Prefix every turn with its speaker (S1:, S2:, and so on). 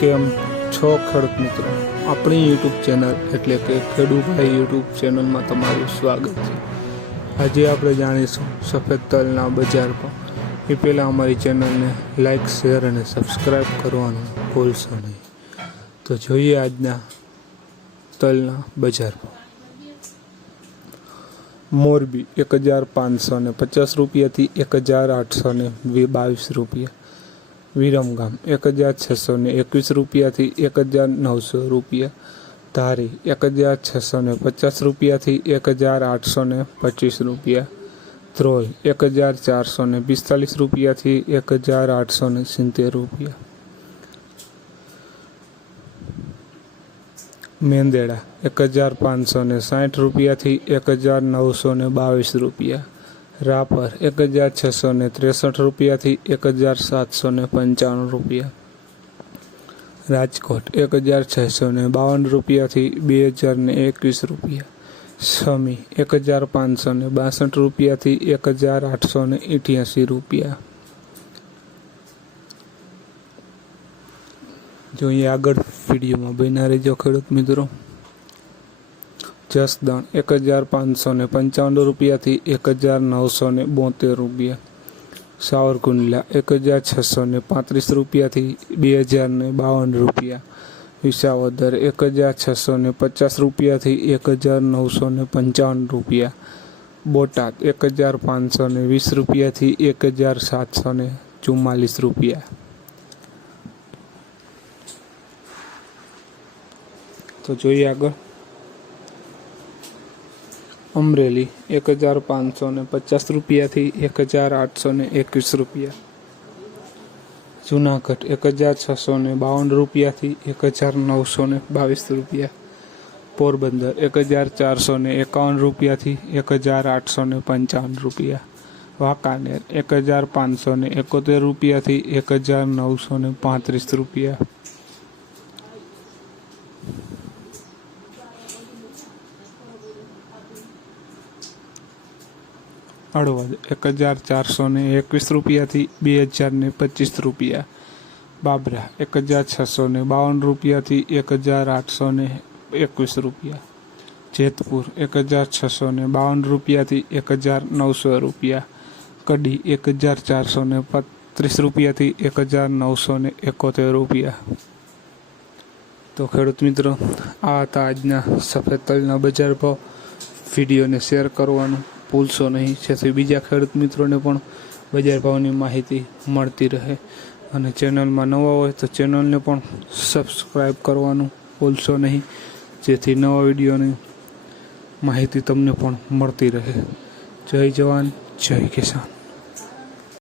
S1: કેમ છો ખેડૂત મિત્રો. આપણી યુટ્યુબ ચેનલ એટલે કે ખેડૂભાઈ યુટ્યુબ ચેનલમાં તમારું સ્વાગત છે. આજે આપણે જાણીશું સફેદ તલના બજાર પર એ પહેલાં અમારી ચેનલને લાઇક શેર અને સબસ્ક્રાઈબ કરવાનું ભૂલશો નહીં. તો જોઈએ આજના તલના બજાર પર મોરબી એક હજાર પાંચસો ને પચાસ રૂપિયાથી એક હજાર આઠસો ને બાવીસ રૂપિયા. વિરમગામ એક હજાર છસો ને એકવીસ રૂપિયાથી એક હજાર નવસો રૂપિયા. ધારી, એક હજાર છસો ને પચાસ રૂપિયાથી એક હજાર આઠસો ને પચીસ રૂપિયા. ધ્રોલ, એક હજાર ચારસો ને પિસ્તાલીસ રૂપિયાથી એક હજાર આઠસો ને સિત્તેર રૂપિયા. મેંદેડા, એક હજાર પાંચસો ને સાઠ રૂપિયાથી એક હજાર નવસો ને બાવીસ રૂપિયા. રાપર એક હજાર છસો ને ત્રેસઠ રૂપિયાથી એક હજાર સાતસો ને પંચાણું રૂપિયા. રાજકોટ એક હજાર છસો ને બાવન રૂપિયાથી બે હજાર ને એકવીસ રૂપિયા. સમી એક હજાર પાંચસો ને બાસઠ રૂપિયાથી એક હજાર આઠસો ને અઠ્યાસી રૂપિયા. જોઈએ આગળ વિડીયોમાં બન્યા રહેજો ખેડૂત મિત્રો. જસદણ એક હજાર પાંચસો ને પંચાવન રૂપિયાથી એક હજાર નવસો ને બોતેર રૂપિયા. સાવરકુંડલા, એક હજાર છસો ને પાંત્રીસ રૂપિયાથી બે હજાર ને બાવન રૂપિયા. વિસાવદર, એક હજાર છસો ને પચાસ રૂપિયાથી એક હજાર નવસો ને પંચાવન રૂપિયા. બોટાદ, એક હજાર પાંચસો ને વીસ રૂપિયાથી એક હજાર સાતસો ને ચુમ્માલીસ રૂપિયા. તો જોઈએ આગળ. અમરેલી એક હજાર પાંચસો ને પચાસ રૂપિયાથી એક હજાર આઠસો ને એકવીસ રૂપિયા. જુનાગઢ એક હજાર છસો ને બાવન રૂપિયાથી એક હજાર નવસો ને બાવીસ રૂપિયા. પોરબંદર એક હજાર ચારસો ને એકાવન રૂપિયાથી એક હજાર આઠસો ને પંચાવન રૂપિયા. વાંકાનેર એક હજાર પાંચસો ને એકોતેર રૂપિયાથી એક હજાર નવસો ને પાંત્રીસ રૂપિયા. હળવદ એક હજાર ચારસો ને એકવીસ રૂપિયાથી બે હજાર ને પચીસ રૂપિયા. બાબરા એક હજાર છસો ને બાવન રૂપિયાથી એક હજાર આઠસો ને એકવીસ રૂપિયા. જેતપુર એક હજાર છસો ને બાવન રૂપિયાથી એક હજાર નવસો રૂપિયા. કડી એક હજાર ચારસો ને પત્રીસ રૂપિયાથી એક હજાર નવસો ને એકોતેર રૂપિયા. તો ખેડૂત મિત્રો, આ હતા આજના સફેદ તલના બજાર ભાવ. વિડીયોને શેર કરવાનું ભૂલશો નહીં, જેથી બીજા ખેડૂત મિત્રોને પણ બજાર ભાવની માહિતી મળતી રહે. અને ચેનલમાં નવા હોય તો ચેનલને પણ સબસ્ક્રાઈબ કરવાનું ભૂલશો નહીં, જેથી નવા વિડીયોની માહિતી તમને પણ મળતી રહે. જય જવાન, જય કિસાન.